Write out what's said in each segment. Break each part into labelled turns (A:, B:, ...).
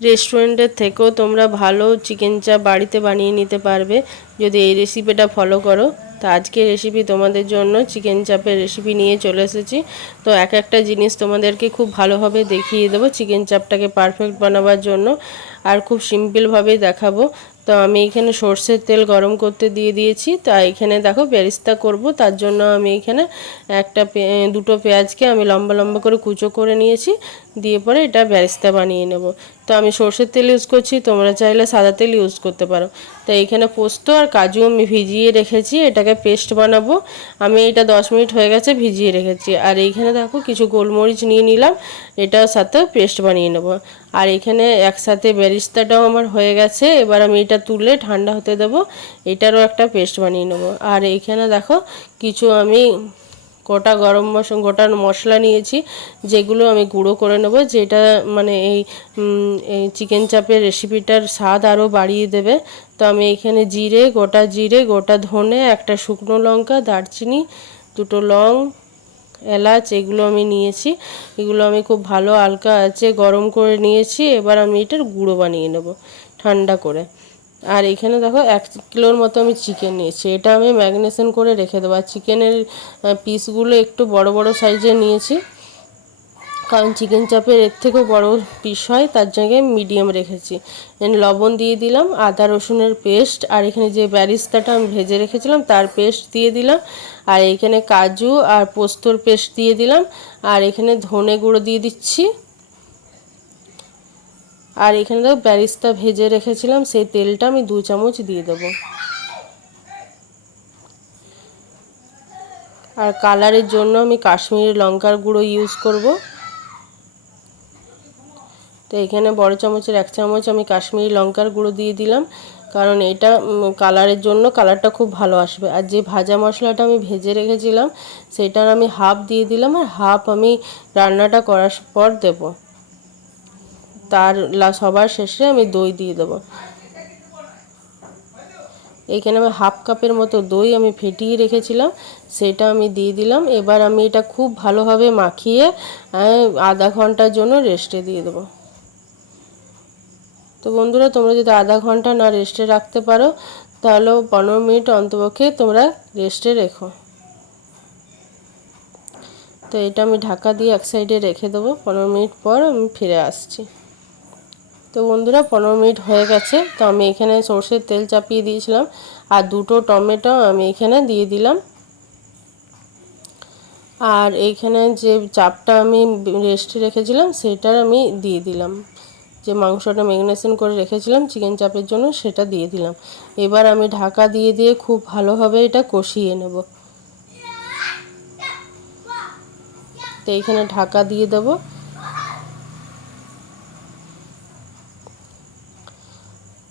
A: রেস্টুরেন্টের থেকেও তোমরা ভালো চিকেন চাপ বাড়িতে বানিয়ে নিতে পারবে। যদি এই রেসিপিটা ফলো করো, তো আজকে রেসিপি তোমাদের জন্য চিকেন চাপের রেসিপি নিয়ে চলে এসেছি। তো এক একটা জিনিস তোমাদেরকে খুব ভালোভাবে দেখিয়ে দেবো, চিকেন চাপটাকে পারফেক্ট বানাবার জন্য। আর খুব সিম্পলভাবেই দেখাবো। তো আমি এখানে সর্ষের তেল গরম করতে দিয়ে দিয়েছি। তা এখানে দেখো বেরিস্তা করব, তার জন্য আমি এখানে একটা দুটো পেঁয়াজকে আমি লম্বা লম্বা করে কুচো করে নিয়েছি, দিয়ে পরে এটা বেরিস্তা বানিয়ে নেব। তো আমি সর্ষের তেল ইউজ করছি, তোমরা চাইলে সাদা তেল ইউজ করতে পারো। তো এইখানে পোস্ত আর কাজু আমি ভিজিয়ে রেখেছি, এটাকে পেস্ট বানাবো। আমি এটা দশ মিনিট হয়ে গেছে ভিজিয়ে রেখেছি। আর এইখানে দেখো কিছু গোলমরিচ নিয়ে নিলাম, এটার সাথে পেস্ট বানিয়ে নেব। আর এখানে একসাথে বেরিস্তাটাও আমার হয়ে গেছে, এবার আমি এটা তুলে ঠান্ডা হতে দেবো, এটারও একটা পেস্ট বানিয়ে নেব। আর এইখানে দেখো, কিছু আমি গোটা গরম মশলা গোটা মশলা নিয়েছি, যেগুলো আমি গুঁড়ো করে নেব, যেটা মানে এই চিকেন চাপের রেসিপিটার স্বাদ আরও বাড়িয়ে দেবে। তো আমি এখানে জিরে, গোটা জিরে, গোটা ধনে, একটা শুকনো লঙ্কা, দারচিনি, দুটো লং, এলাচ, এগুলো আমি নিয়েছি। এগুলো আমি খুব ভালো হালকা আছে, গরম করে নিয়েছি, এবার আমি এটার গুঁড়ো বানিয়ে নেব, ঠান্ডা করে। আর এখানে দেখো এক কিলোর মতো আমি চিকেন নিয়েছি। এটা আমি ম্যাগনেশন করে রেখে দেবো। আর চিকেনের পিসগুলো একটু বড় বড় সাইজে নিয়েছি। কারণ চিকেন চাপের এর থেকেও বড় পিস হয়, তার জায়গায় মিডিয়াম রেখেছি। লবণ দিয়ে দিলাম, আদা রসুনের পেস্ট আর এখানে যে ব্যারিস্তাটা আমি ভেজে রেখেছিলাম, তার পেস্ট দিয়ে দিলাম। আর এখানে কাজু আর পোস্তর পেস্ট দিয়ে দিলাম। আর এখানে ধনে গুঁড়ো দিয়ে দিচ্ছি। আর এখানে দেখো ব্যারিস্তা ভেজে রেখেছিলাম, সেই তেলটা আমি দু চামচ দিয়ে দেবো। আর কালারের জন্য আমি কাশ্মীরি লঙ্কার গুঁড়ো ইউজ করব। তো এখানে বড় চামচের এক চামচ আমি কাশ্মীরি লঙ্কার গুঁড়ো দিয়ে দিলাম, কারণ এটা কালারের জন্য কালারটা খুব ভালো আসবে। আর যে ভাজা মশলাটা আমি ভেজে রেখেছিলাম, সেটার আমি হাফ দিয়ে দিলাম, আর হাফ আমি রান্নাটা করার পর দেবো। তার সবার শেষে আমি দই দিয়ে দেবো। এখানে আমি হাফ কাপের মতো দই আমি ফেটিয়ে রেখেছিলাম, সেটা আমি দিয়ে দিলাম। এবার আমি এটা খুব ভালোভাবে মাখিয়ে আধা ঘণ্টার জন্য রেস্টে দিয়ে দেবো। তো বন্ধুরা, তোমরা যদি আধা ঘণ্টা না রেস্টে রাখতে পারো তাহলেও পনেরো মিনিট অন্তপক্ষে তোমরা রেস্টে রেখো। তো এটা আমি ঢাকা দিয়ে এক সাইডে রেখে দেবো। পনেরো মিনিট পর আমি ফিরে আসছি। তো বন্ধুরা, পনেরো মিনিট হয়ে গেছে। তো আমি এখানে সর্ষের তেল চাপিয়ে দিয়েছিলাম। আর দুটো টমেটো আমি এখানে দিয়ে দিলাম। আর এইখানে যে চাপটা আমি রেস্টে রেখেছিলাম, সেটার আমি দিয়ে দিলাম। যে মাংসটা ম্যাগনেশন করে রেখেছিলাম, চিকেন চাপের জন্য সেটা দিয়ে দিলাম। এবার আমি ঢাকা দিয়ে দিয়ে খুব ভালোভাবে এটা কষিয়ে নেব। তো এইখানে ঢাকা দিয়ে দেবো।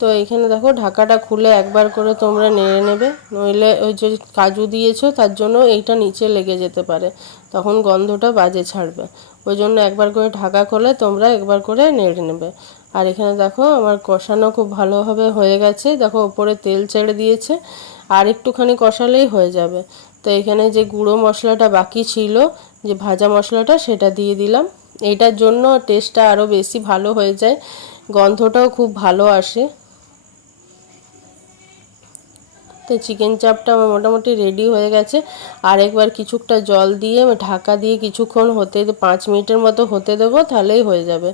A: তো এখানে দেখো ঢাকাটা খুলে একবার করে তোমরা নেড়ে নেবে। নইলে ওই যে কাজু দিয়েছ, তার জন্য এইটা নিচে লেগে যেতে পারে। তখন গন্ধটা বাজে ছাড়বে। ওই জন্য একবার করে ঢাকা খোলে তোমরা একবার করে নেড়ে নেবে। আর এখানে দেখো আমার কষানো খুব ভালোভাবে হয়ে গেছে। দেখো ওপরে তেল ছেড়ে দিয়েছে, আর একটুখানি কষালেই হয়ে যাবে। তো এখানে যে গুঁড়ো মশলাটা বাকি ছিল, যে ভাজা মশলাটা, সেটা দিয়ে দিলাম। এইটার জন্য টেস্টটা আরও বেশি ভালো হয়ে যায়। গন্ধটাও খুব ভালো আসে। তো চিকেন চাপটা আমার মোটামুটি রেডি হয়ে গেছে। আর একবার কিছুটা জল দিয়ে ঢাকা দিয়ে কিছুক্ষণ হতে পাঁচ মিনিটের মতো হতে দেবো, তাহলেই হয়ে যাবে।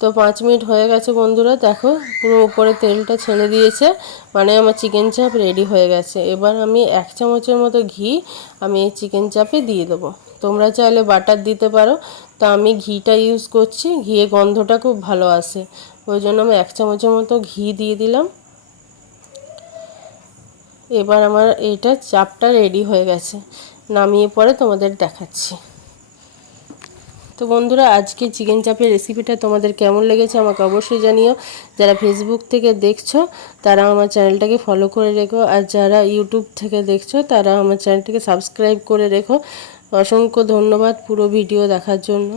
A: তো পাঁচ মিনিট হয়ে গেছে বন্ধুরা, দেখো পুরো উপরে তেলটা ছেড়ে দিয়েছে। মানে আমার চিকেন চাপ রেডি হয়ে গেছে। এবার আমি এক চামচের মতো ঘি আমি এই চিকেন চাপে দিয়ে দেবো। তোমরা চাইলে বাটার দিতে পারো। তো আমি ঘিটা ইউজ করছি, ঘিয়ে গন্ধটা খুব ভালো আসে। ওই জন্য আমি এক চামচের মতো ঘি দিয়ে দিলাম। এবার আমার এইটা চাপটা রেডি হয়ে গেছে। নামিয়ে পরে তোমাদের দেখাচ্ছি। তো বন্ধুরা, আজকে চিকেন চাপের রেসিপিটা তোমাদের কেমন লেগেছে আমাকে অবশ্যই জানিও। যারা ফেসবুক থেকে দেখছ, তারা আমার চ্যানেলটাকে ফলো করে রেখো। আর যারা ইউটিউব থেকে দেখছ, তারা আমার চ্যানেলটাকে সাবস্ক্রাইব করে রেখো। অসংখ্য ধন্যবাদ পুরো ভিডিও দেখার জন্য।